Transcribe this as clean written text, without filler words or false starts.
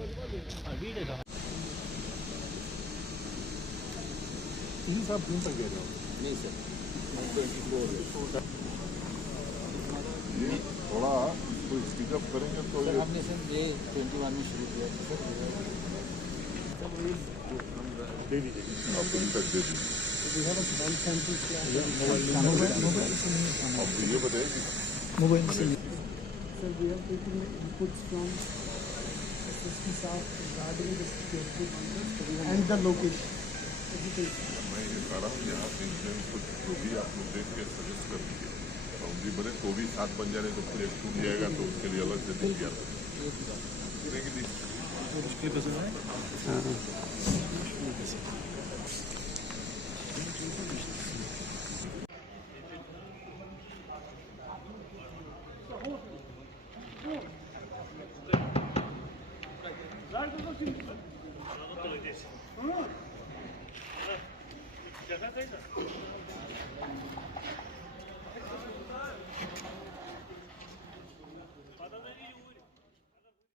तीन साहब क्यों तक गए हो? नहीं सर, 24 ये थोड़ा कोई स्टिकअप करेंगे तो सर हमने सर ये 21 में शुरू किया था सर। दे दीजिए, आपको इन तक दे दीजिए। आपको ये बताइए कि मोबाइल से sir we are taking inputs from SSP साहब regarding the security and the location. मैं ये कह रहा हूँ यहाँ पे इंश्योरेंस कुछ जो भी आप लोग देख के सजेस्ट कर दीजिए। बाउंड्री बने तो भी 7 बन जाने तो फिर एक टूट जाएगा तो उसके लिए अलग से नहीं किया जगह